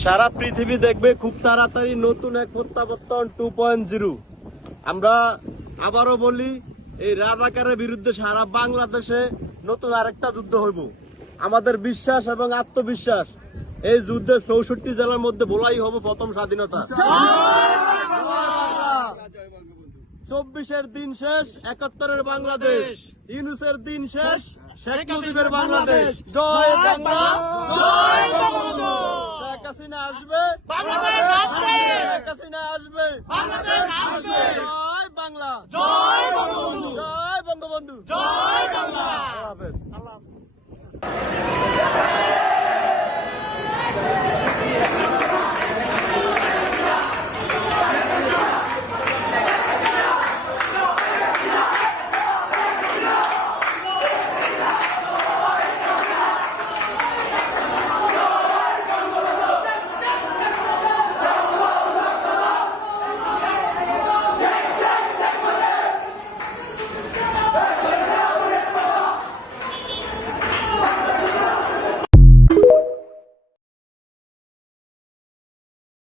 সারা পৃথিবী দেখবে খুব তাড়াতাড়ি নতুন এক প্রত্যাবর্তন 2.0। আমরা আবারও বলি, এই রাজাকারের বিরুদ্ধে সারা বাংলাদেশে নতুন আরেকটা যুদ্ধ হইব। আমাদের বিশ্বাস এবং আত্মবিশ্বাস, এই যুদ্ধে 64 জেলার মধ্যে বলাই হবে প্রথম স্বাধীনতা। 24-এর দিন শেষ, 71-এর বাংলাদেশ। ইউনূসের দিন শেষ, শেখ মুজিবের বাংলাদেশ। জয় বাংলা, জয় বাংলা।